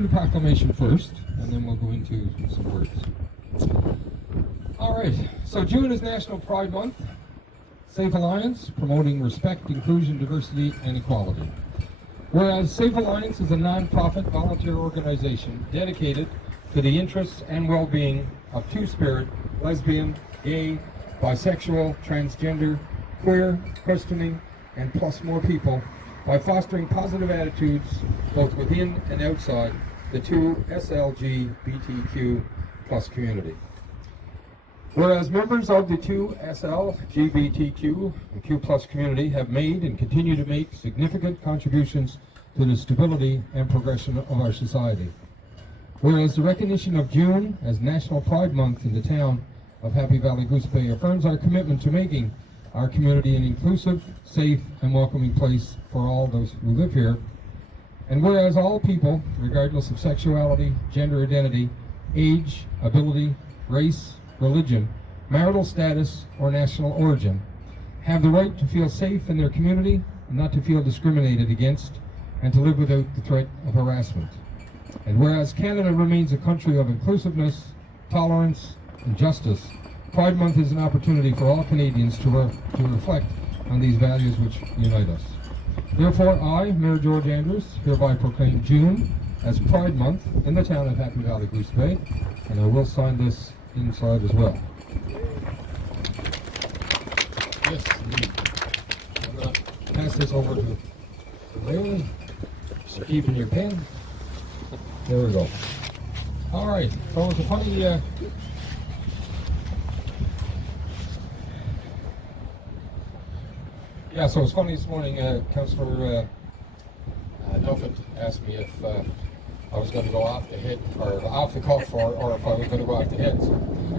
The proclamation first, and then we'll go into some words. All right, so June is National Pride Month. Safe Alliance, promoting respect, inclusion, diversity, and equality. Whereas Safe Alliance is a non-profit volunteer organization dedicated to the interests and well-being of two-spirit, lesbian, gay, bisexual, transgender, queer, questioning, and plus more people by fostering positive attitudes both within and outside the two SLGBTQ plus community. Whereas members of the two SLGBTQ and Q plus community have made and continue to make significant contributions to the stability and progression of our society. Whereas the recognition of June as National Pride Month in the town of Happy Valley-Goose Bay affirms our commitment to making our community an inclusive, safe, and welcoming place for all those who live here. And whereas all people, regardless of sexuality, gender identity, age, ability, race, religion, marital status, or national origin, have the right to feel safe in their community and not to feel discriminated against, and to live without the threat of harassment. And whereas Canada remains a country of inclusiveness, tolerance, and justice, Pride Month is an opportunity for all Canadians to reflect on these values which unite us. Therefore, I, Mayor George Andrews, hereby proclaim June as Pride Month in the town of Happy Valley-Goose Bay, and I will sign this inside as well. Yes, indeed. I'm going to pass this over to Mayor. So keep in your pen. There we go. All right. So it's a funny. So it's funny this morning. Councillor Duffett asked me if I was going to go off the head or off the cuff, or if I was going to go off the head. So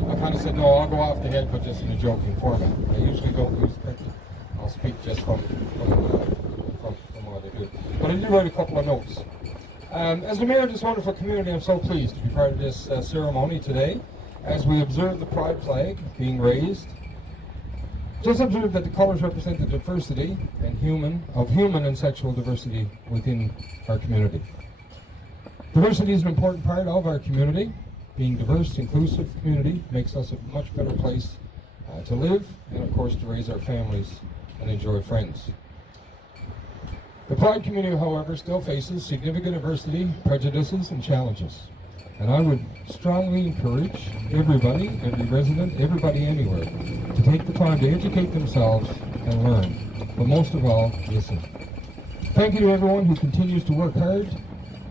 I kind of said, no, I'll go off the head, but just in a joking format. I usually don't use scripted. I'll speak just from what I do. But I did write a couple of notes. As the mayor of this wonderful community, I'm so pleased to be part of this ceremony today as we observe the pride flag being raised. Just observe that the colors represent the diversity and human and sexual diversity within our community. Diversity is an important part of our community. Being diverse, inclusive community makes us a much better place to live and, of course, to raise our families and enjoy friends. The Pride community, however, still faces significant adversity, prejudices, and challenges. And I would strongly encourage everybody, every resident, everybody anywhere, to take the time to educate themselves and learn. But most of all, listen. Thank you to everyone who continues to work hard.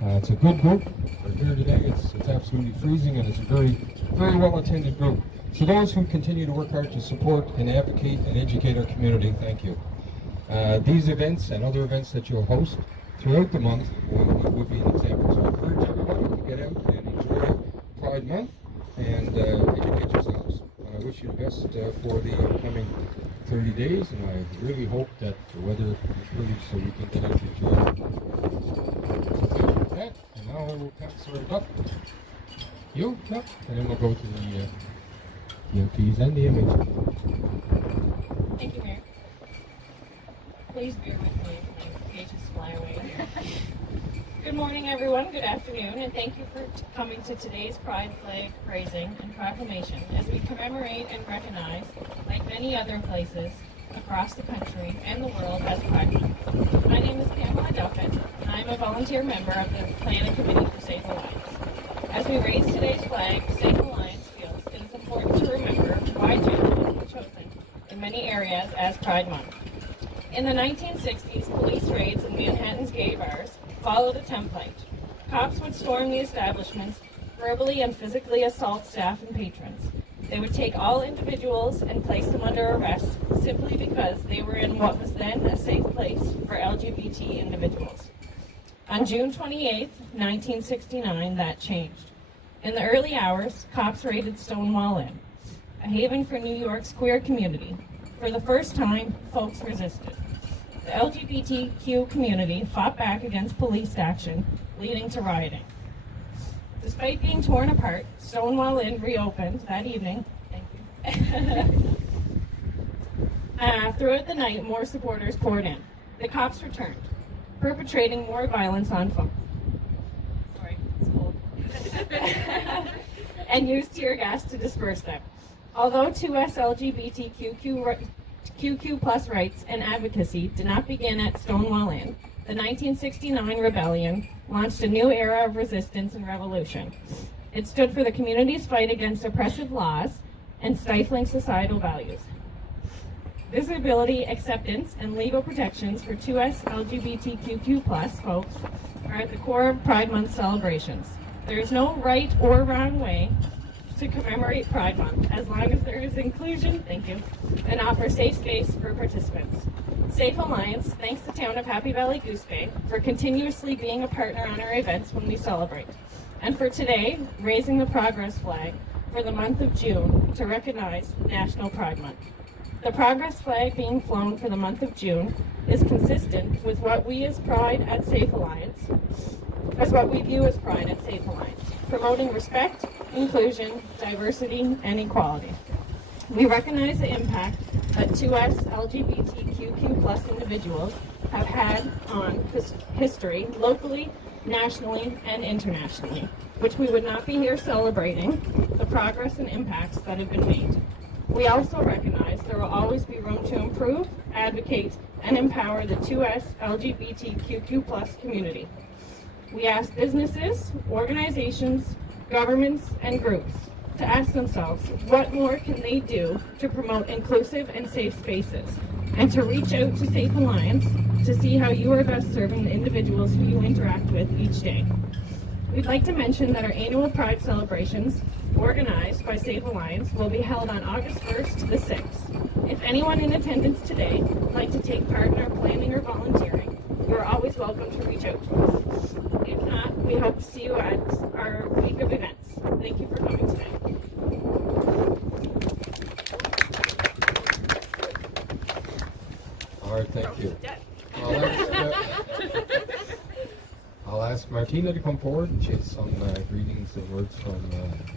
It's a good group. We're here today. It's absolutely freezing, and it's a very, very well-attended group. So those who continue to work hard to support and advocate and educate our community, thank you. These events and other events that you'll host throughout the month will be an example. So I encourage everybody to get out and enjoy Pride Month and educate yourselves. And I wish you the best for the upcoming 30 days, and I really hope that the weather is pretty so you can get out and enjoy it. So thank you for that. And now I will Councillor Duff. You, Duff, and then we'll go to the MPs and the image. Thank you, Mayor. Please bear with me if my pages fly away. Good morning, everyone. Good afternoon, and thank you for coming to today's Pride Flag Raising and Proclamation as we commemorate and recognize, like many other places across the country and the world, as Pride Month. My name is Pamela Duffett, and I'm a volunteer member of the Planning Committee for Safe Alliance. As we raise today's flag, Safe Alliance feels it is important to remember why June was chosen in many areas as Pride Month. In the 1960s, police raids in Manhattan's gay bars followed a template. Cops would storm the establishments, verbally and physically assault staff and patrons. They would take all individuals and place them under arrest simply because they were in what was then a safe place for LGBT individuals. On June 28, 1969, that changed. In the early hours, cops raided Stonewall Inn, a haven for New York's queer community. For the first time, folks resisted. The LGBTQ community fought back against police action, leading to rioting. Despite being torn apart, Stonewall Inn reopened that evening. Thank you. Throughout the night, more supporters poured in. The cops returned, perpetrating more violence on folks. Sorry, and used tear gas to disperse them. Although 2S LGBTQQ plus rights and advocacy did not begin at Stonewall Inn, the 1969 rebellion launched a new era of resistance and revolution. It stood for the community's fight against oppressive laws and stifling societal values. Visibility, acceptance, and legal protections for 2S LGBTQQ plus folks are at the core of Pride Month celebrations. There is no right or wrong way to commemorate Pride Month as long as there is inclusion, and offer safe space for participants. Safe Alliance thanks the town of Happy Valley-Goose Bay for continuously being a partner on our events when we celebrate, and for today, raising the Progress flag for the month of June to recognize National Pride Month. The Progress flag being flown for the month of June is consistent with what we as Pride at Safe Alliance, promoting respect, inclusion, diversity, and equality. We recognize the impact that 2S LGBTQQ plus individuals have had on history locally, nationally, and internationally, which we would not be here celebrating the progress and impacts that have been made. We also recognize there will always be room to improve, advocate, and empower the 2S LGBTQQ plus community. We ask businesses, organizations, governments, and groups to ask themselves what more can they do to promote inclusive and safe spaces, and to reach out to Safe Alliance to see how you are best serving the individuals who you interact with each day. We'd like to mention that our annual Pride celebrations, organized by Safe Alliance, will be held on August 1st to the 6th. If anyone in attendance today would like to take part in our planning or volunteering, you are always welcome to reach out to us. If not, we hope to see you at our week of events. Thank you for coming today. All right, thank you. I'll ask Martina to come forward and she has some greetings and words from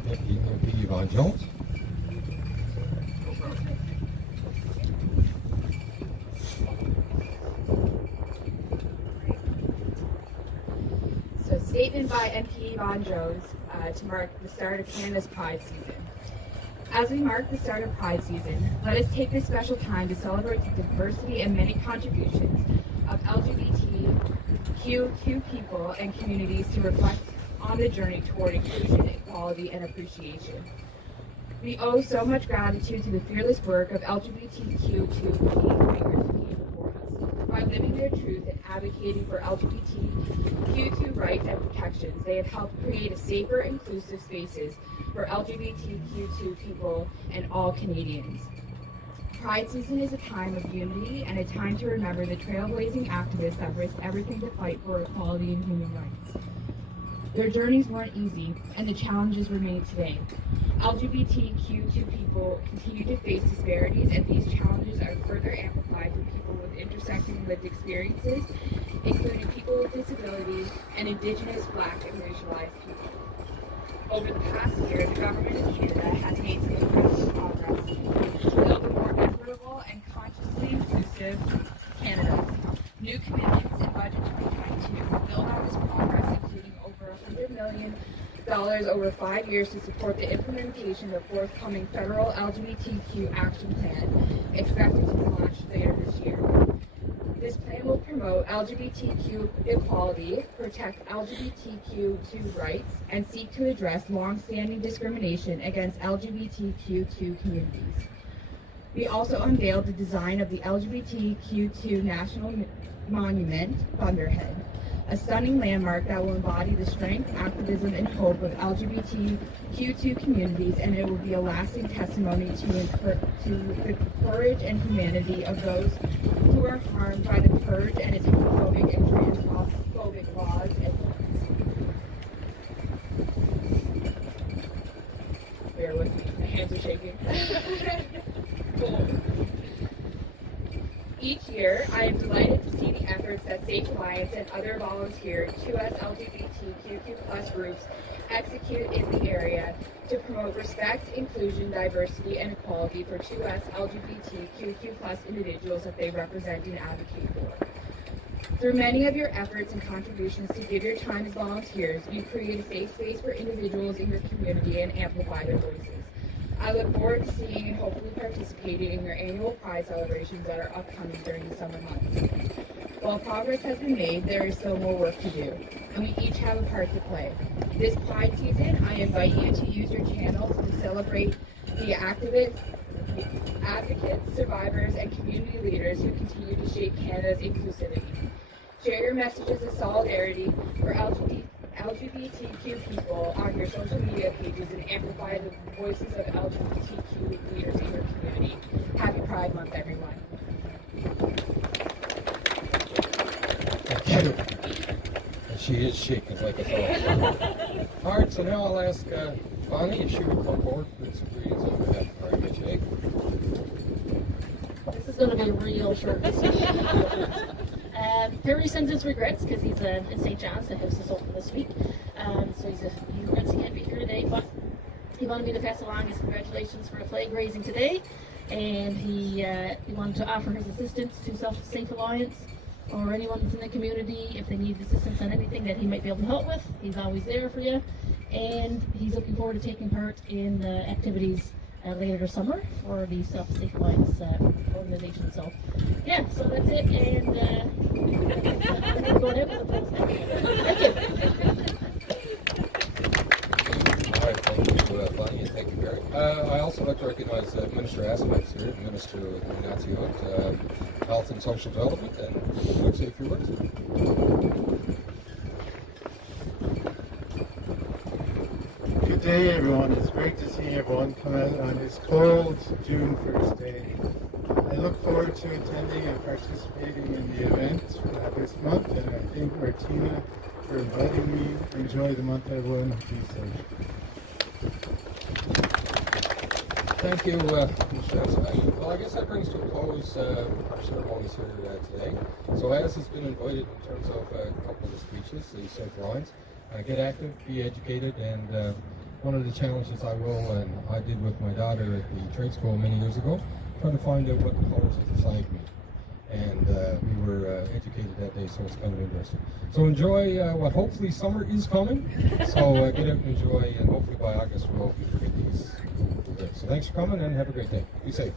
MP Yvonne Jones. So, statement by MP Yvonne Jones to mark the start of Canada's Pride season. As we mark the start of Pride season, let us take this special time to celebrate the diversity and many contributions of LGBTQ people and communities to reflect on the journey toward inclusion, equality, and appreciation. We owe so much gratitude to the fearless work of LGBTQ2 fighters who came before us. By living their truth and advocating for LGBTQ2 rights and protections, they have helped create a safer, inclusive spaces for LGBTQ2 people and all Canadians. Pride season is a time of unity and a time to remember the trailblazing activists that risked everything to fight for equality and human rights. Their journeys weren't easy, and the challenges remain today. LGBTQ2 people continue to face disparities, and these challenges are further amplified for people with intersecting lived experiences, including people with disabilities and Indigenous, Black, and racialized people. Over the past year, the government of Canada has made some incredible progress to build a more equitable and consciously inclusive Canada. New commitments in Budget 2022 build on this progress, including over $100 million over 5 years to support the implementation of the forthcoming federal LGBTQ action plan, expected to be launched later this year. This plan will promote LGBTQ equality, protect LGBTQ2 rights, and seek to address long-standing discrimination against LGBTQ2 communities. We also unveiled the design of the LGBTQ2 National Monument, Thunderhead, a stunning landmark that will embody the strength, activism, and hope of LGBTQ2 communities, and it will be a lasting testimony to the courage and humanity of those who are harmed by the purge and its homophobic and transphobic laws and laws. Bear with me, my hands are shaking. Cool. Each year, I am delighted to see the efforts that Safe Alliance and other volunteer 2S LGBTQ+ groups execute in the area to promote respect, inclusion, diversity, and equality for 2S LGBTQ+ individuals that they represent and advocate for. Through many of your efforts and contributions to give your time as volunteers, you create a safe space for individuals in your community and amplify their voices. I look forward to seeing and hopefully participating in your annual Pride celebrations that are upcoming during the summer months. While progress has been made, there is still more work to do, and we each have a part to play. This Pride season, I invite you to use your channels to celebrate the advocates, survivors, and community leaders who continue to shape Canada's inclusivity. Share your messages of solidarity for LGBTQ people on your social media pages and amplify the voices of LGBTQ leaders in your community. Happy Pride Month, everyone. Thank you. And she is shaking like a dog. All right, so now I'll ask Bonnie if she would come forward with some greetings on behalf of our MHA. This is going to be real short this week. Perry sends his regrets because he's in St. John's to host us open this week. So he regrets he can't be here today, but he wanted me to pass along his congratulations for the flag raising today. And he wanted to offer his assistance to Safe Alliance or anyone who's in the community if they need assistance on anything that he might be able to help with. He's always there for you. And he's looking forward to taking part in the activities later this summer for the Safe Alliance organization. So, yeah, so that's it. And I'm going out with a full stop. Thank you. All right, thank you, Bonnie, and thank you, Barry. I also like to recognize Minister Aspects here, Minister Ignacio, Health and Social Development, and would you like to say a few words? Good day, everyone. It's great to see everyone come out on this cold June 1st day. I look forward to attending and participating in the event this month, and I thank Martina for inviting me. Enjoy the month, everyone. Be safe. Thank you, Mr. Well, I guess that brings to a close our ceremonies here today. So as has been invited in terms of a couple of the speeches, the Safe Alliance, get active, be educated, and one of the challenges I did with my daughter at the trade school many years ago, trying to find out what the colors of the flag mean. And we were educated that day, so it's kind of interesting. So enjoy what hopefully summer is coming. So get out and enjoy, and hopefully by August we'll forget these. So thanks for coming and have a great day. Be safe.